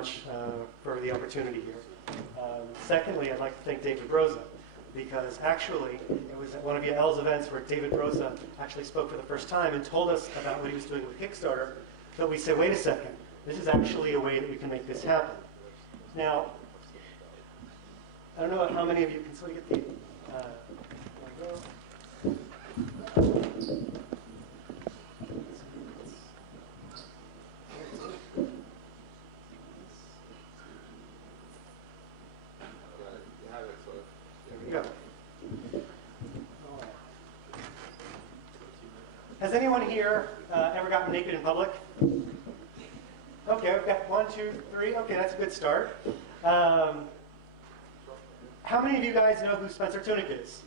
much for the opportunity here. Secondly, I'd like to thank David Rosa, because actually it was at one of Yael's events where David Rosa actually spoke for the first time and told us about what he was doing with Kickstarter, that we said, wait a second, this is actually a way that we can make this happen. Now, I don't know how many of you can still get the Has anyone here ever gotten naked in public? Okay, I've got 1, 2, 3. Okay, that's a good start. How many of you guys know who Spencer Tunick is?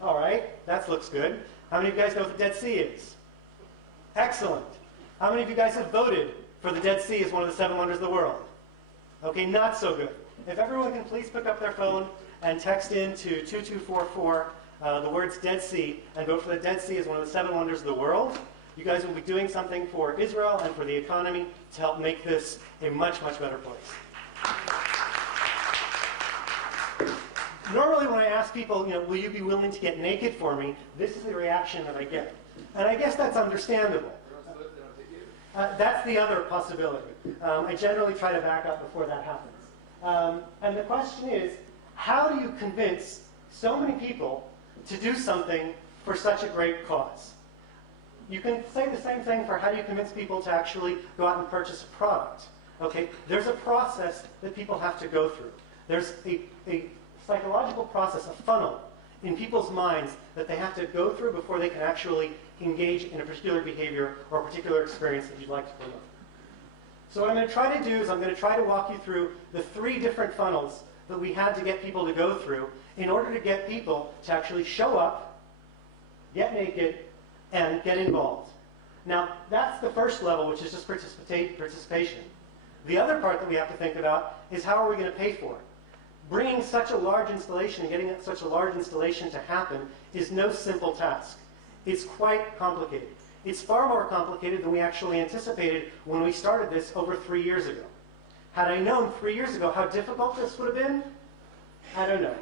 All right, that looks good. How many of you guys know what the Dead Sea is? Excellent. How many of you guys have voted for the Dead Sea as one of the 7 wonders of the world? Okay, not so good. If everyone can please pick up their phone and text in to 2244 the words Dead Sea and vote for the Dead Sea as one of the 7 wonders of the world. You guys will be doing something for Israel and for the economy to help make this a much, much better place. Normally when I ask people, will you be willing to get naked for me, this is the reaction that I get. And I guess that's understandable. That's the other possibility. I generally try to back up before that happens. And the question is, how do you convince so many people to do something for such a great cause? You can say the same thing for how do you convince people to actually go out and purchase a product. Okay, there's a process that people have to go through. There's a psychological process, a funnel in people's minds that they have to go through before they can actually engage in a particular behavior or a particular experience that you'd like to promote. So what I'm going to try to do is I'm going to try to walk you through the 3 different funnels that we had to get people to go through in order to get people to actually show up, get naked, and get involved. Now, that's the first level, which is just participation. The other part that we have to think about is how are we going to pay for it? Bringing such a large installation and getting such a large installation to happen is no simple task. It's quite complicated. It's far more complicated than we actually anticipated when we started this over 3 years ago. Had I known 3 years ago how difficult this would have been, I don't know.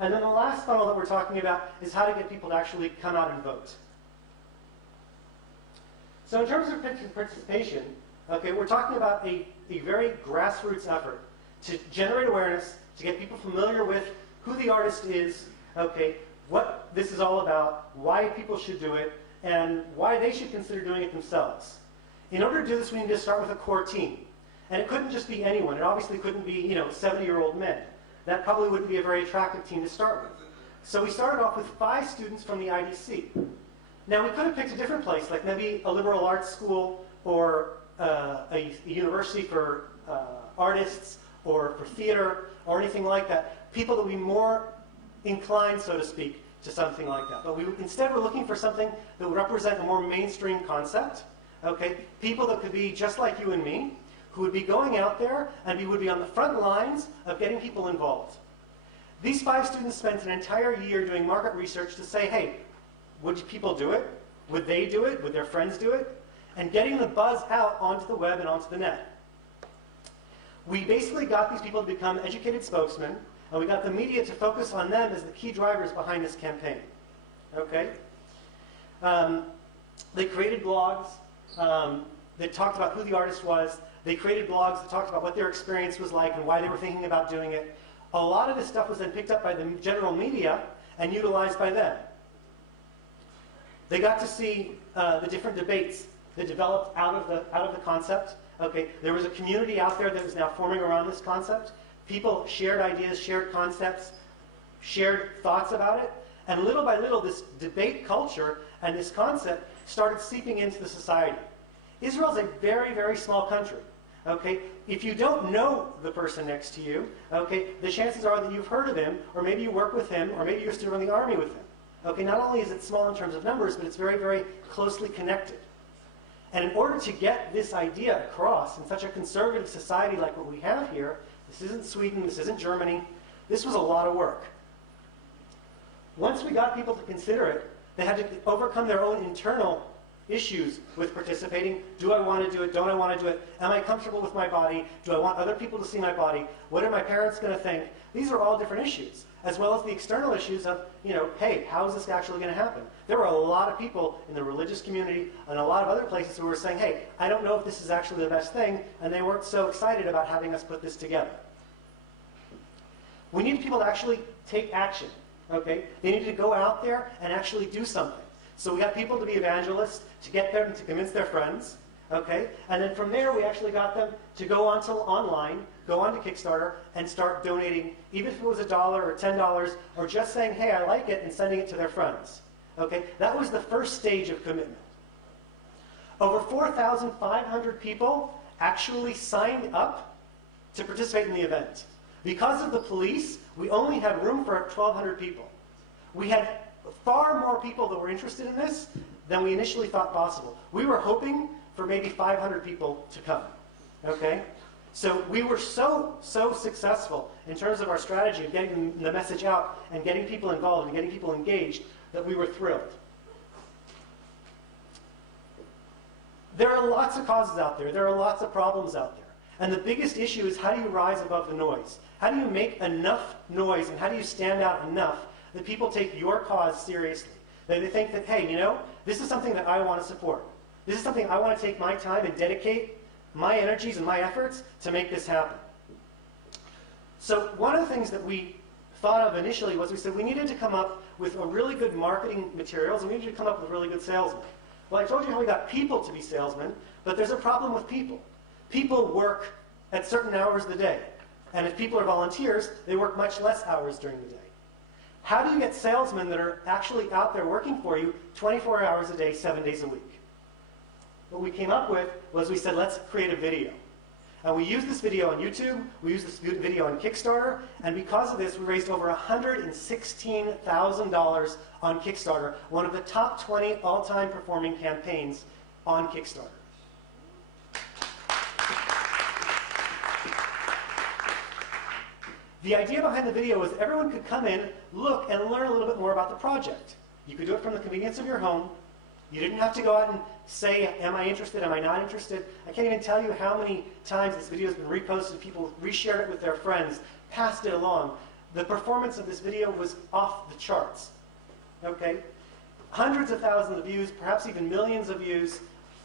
And then the last funnel that we're talking about is how to get people to actually come out and vote. So in terms of participation, okay, we're talking about a very grassroots effort to generate awareness, to get people familiar with who the artist is, okay, what this is all about, why people should do it, and why they should consider doing it themselves. In order to do this, we need to start with a core team. And it couldn't just be anyone. It obviously couldn't be, 70-year-old men. That probably wouldn't be a very attractive team to start with. So we started off with 5 students from the IDC. Now, we could have picked a different place, like maybe a liberal arts school or a university for artists or for theater or anything like that. People that would be more inclined, so to speak, to something like that. But instead we're looking for something that would represent a more mainstream concept. Okay? People that could be just like you and me, who would be going out there and would be on the front lines of getting people involved. These 5 students spent an entire year doing market research to say, hey, would people do it? Would they do it? Would their friends do it? And getting the buzz out onto the web and onto the net. We basically got these people to become educated spokesmen, and we got the media to focus on them as the key drivers behind this campaign. Okay? They created blogs that talked about who the artist was. They created blogs that talked about what their experience was like and why they were thinking about doing it. A lot of this stuff was then picked up by the general media and utilized by them. They got to see the different debates that developed out of the concept. Okay, there was a community out there that was now forming around this concept. People shared ideas, shared concepts, shared thoughts about it, and little by little this debate culture and this concept started seeping into the society. Israel's a very, very small country. Okay, if you don't know the person next to you, okay, the chances are that you've heard of him, or maybe you work with him, or maybe you're still in the army with him. Okay, not only is it small in terms of numbers, but it's very, very closely connected. And in order to get this idea across in such a conservative society like what we have here, this isn't Sweden, this isn't Germany, this was a lot of work. Once we got people to consider it, they had to overcome their own internal issues with participating. Do I want to do it? Don't I want to do it? Am I comfortable with my body? Do I want other people to see my body? What are my parents going to think? These are all different issues, as well as the external issues of, hey, how is this actually going to happen? There were a lot of people in the religious community and a lot of other places who were saying, hey, I don't know if this is actually the best thing, and they weren't so excited about having us put this together. We need people to actually take action, okay? They need to go out there and actually do something. So we got people to be evangelists, to get them to convince their friends, okay? And then from there, we actually got them to go onto online, go onto Kickstarter, and start donating, even if it was $1 or $10, or just saying, hey, I like it, and sending it to their friends, okay? That was the first stage of commitment. Over 4,500 people actually signed up to participate in the event. Because of the police, we only had room for 1,200 people. We had far more people that were interested in this than we initially thought possible. We were hoping for maybe 500 people to come, okay? So we were so successful in terms of our strategy of getting the message out and getting people involved and getting people engaged that we were thrilled. There are lots of causes out there. There are lots of problems out there. And the biggest issue is, how do you rise above the noise? How do you make enough noise, and how do you stand out enough that people take your cause seriously? That they think that, hey, this is something that I want to support. This is something I want to take my time and dedicate my energies and my efforts to make this happen. So one of the things that we thought of initially was, we said we needed to come up with a really good marketing materials, and we needed to come up with really good salesmen. Well, I told you how we got people to be salesmen, but there's a problem with people. People work at certain hours of the day. And if people are volunteers, they work much less hours during the day. How do you get salesmen that are actually out there working for you 24 hours a day, 7 days a week? What we came up with was, we said, let's create a video. And we used this video on YouTube, we used this video on Kickstarter, and because of this, we raised over $116,000 on Kickstarter, one of the top 20 all-time performing campaigns on Kickstarter. The idea behind the video was everyone could come in, look, and learn a little bit more about the project. You could do it from the convenience of your home. You didn't have to go out and say, am I interested, am I not interested? I can't even tell you how many times this video has been reposted, people reshared it with their friends, passed it along. The performance of this video was off the charts, okay? Hundreds of thousands of views, perhaps even millions of views,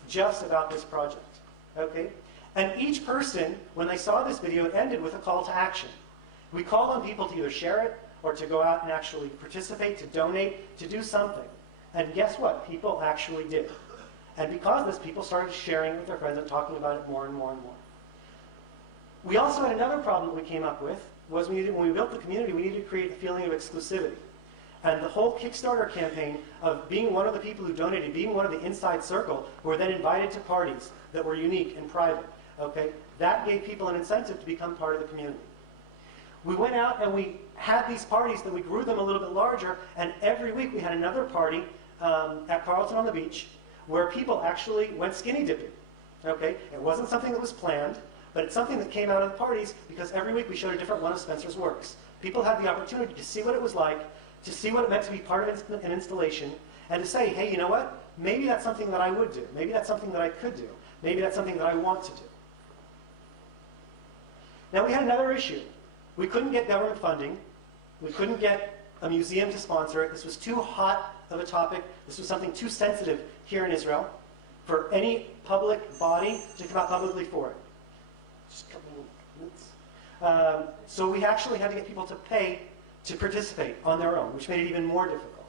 just about this project, okay? And each person, when they saw this video, it ended with a call to action. We called on people to either share it or to go out and actually participate, to donate, to do something. And guess what? People actually did. And because of this, people started sharing it with their friends and talking about it more and more and more. We also had another problem that we came up with, was when we built the community, we needed to create a feeling of exclusivity. And the whole Kickstarter campaign of being one of the people who donated, being one of the inside circle, who were then invited to parties that were unique and private, okay? That gave people an incentive to become part of the community. We went out and we had these parties, that we grew them a little bit larger, and every week we had another party at Carlton on the Beach where people actually went skinny dipping. Okay? It wasn't something that was planned, but it's something that came out of the parties because every week we showed a different one of Spencer's works. People had the opportunity to see what it was like, to see what it meant to be part of an installation, and to say, hey, you know what? Maybe that's something that I would do. Maybe that's something that I could do. Maybe that's something that I want to do. Now we had another issue. We couldn't get government funding. We couldn't get a museum to sponsor it. This was too hot of a topic. This was something too sensitive here in Israel for any public body to come out publicly for it. Just a couple of minutes. So we actually had to get people to pay to participate on their own, which made it even more difficult.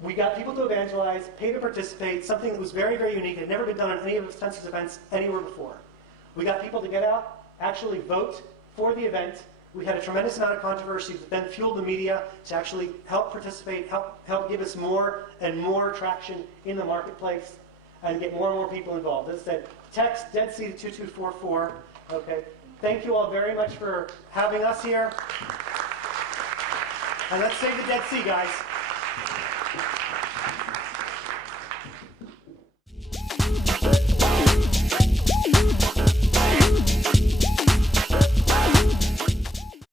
We got people to evangelize, pay to participate, something that was very, very unique. It had never been done on any of Spencer's events anywhere before. We got people to get out, actually vote for the event. We had a tremendous amount of controversy that then fueled the media to actually help participate, help give us more and more traction in the marketplace, and get more and more people involved. As I said, text Dead Sea to 2244. Okay. Thank you all very much for having us here. And let's save the Dead Sea, guys.